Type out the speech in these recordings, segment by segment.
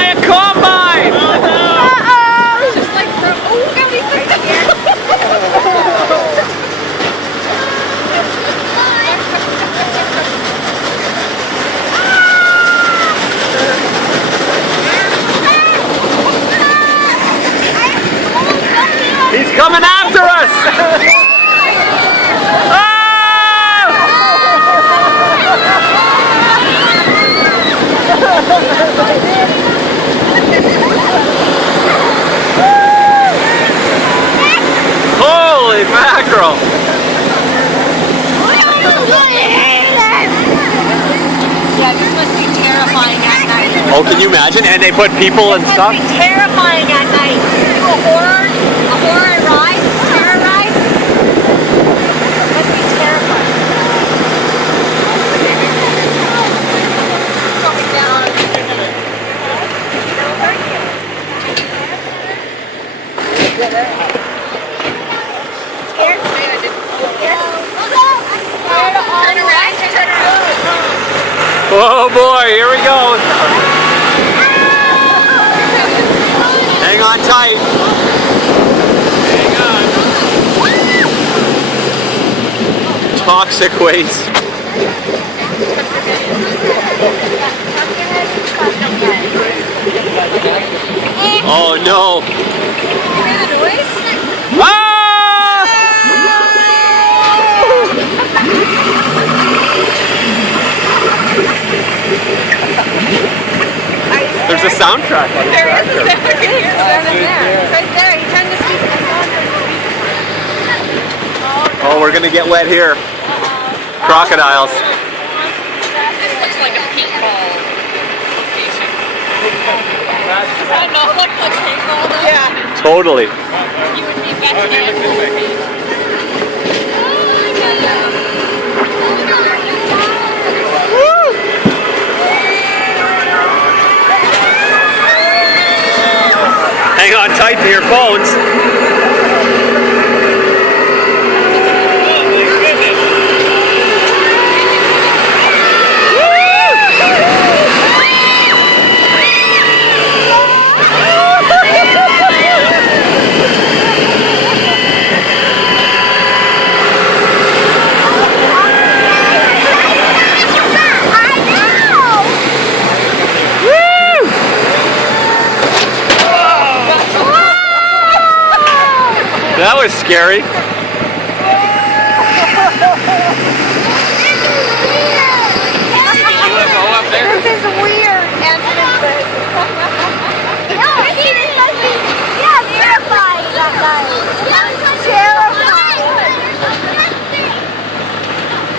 by a combine! Oh no! It's just like, oh, God, he's right here. He's coming after us! Holy mackerel! Yeah, this must be terrifying at night. Oh, can you imagine? And they put people and stuff? This must be terrifying at night. Do a horror ride, horror ride. Must be terrifying. Going down. Oh boy, here we go. Hang on tight. Hang on. Toxic waste. Oh no. Ah! There's a soundtrack. There is a soundtrack. There. It's right there. You turn the speaker on. Oh, we're gonna get wet here. Crocodiles. This looks like a paintball location. Does that not look like paintball though? Yeah. Totally. You would be best man. Hang on tight to your phones. That was scary. This is weird. Terrifying that night.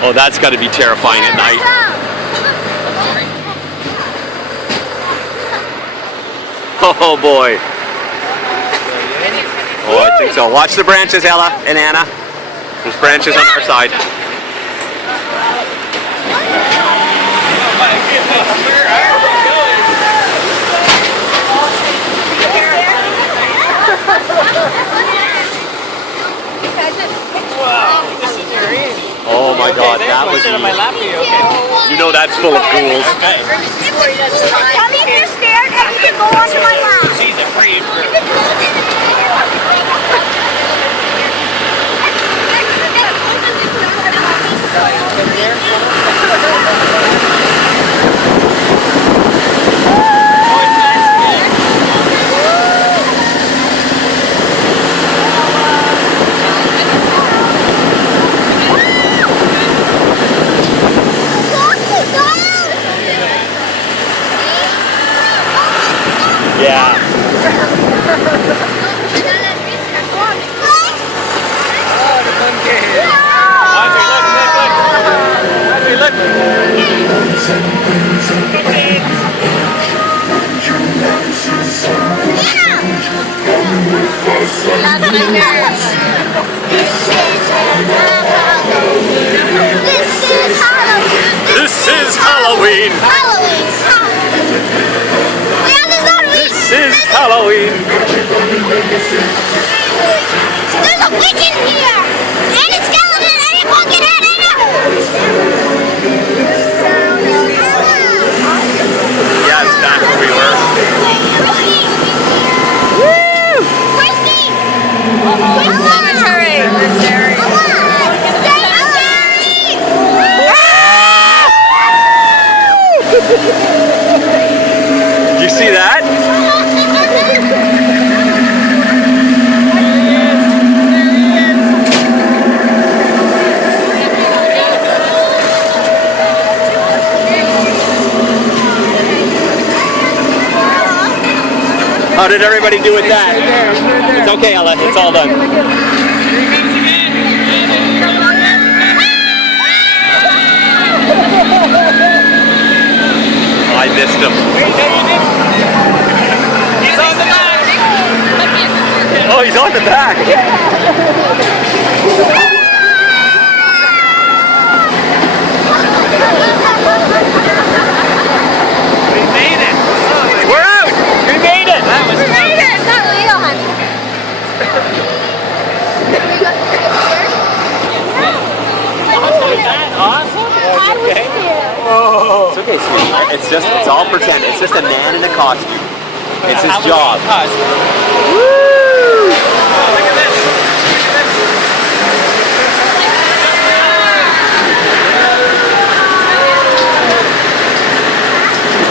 Oh, that's got to be terrifying at night. Oh boy. Oh, I think so. Watch the branches, Ella and Anna. There's branches on our side. Oh my God, that was. You know that's full of ghouls. Okay. Tell me if you're scared and you can go onto my lap. She's a brave girl. Yeah. This is Halloween. This is Halloween. There's a witch in here! And a skeleton and a pumpkin head Yeah, it's back where we were. Did you see that? How did everybody do with that? It's okay, Ella. It's all done. Oh, I missed him. He's on the back. Oh, he's on the back. We made it. We're out. We made it. That was close. It's not real, honey. Awesome. Okay. It's okay, sweetie. It's all pretend. It's just a man in a costume. It's his job. Halloween costume. Woo!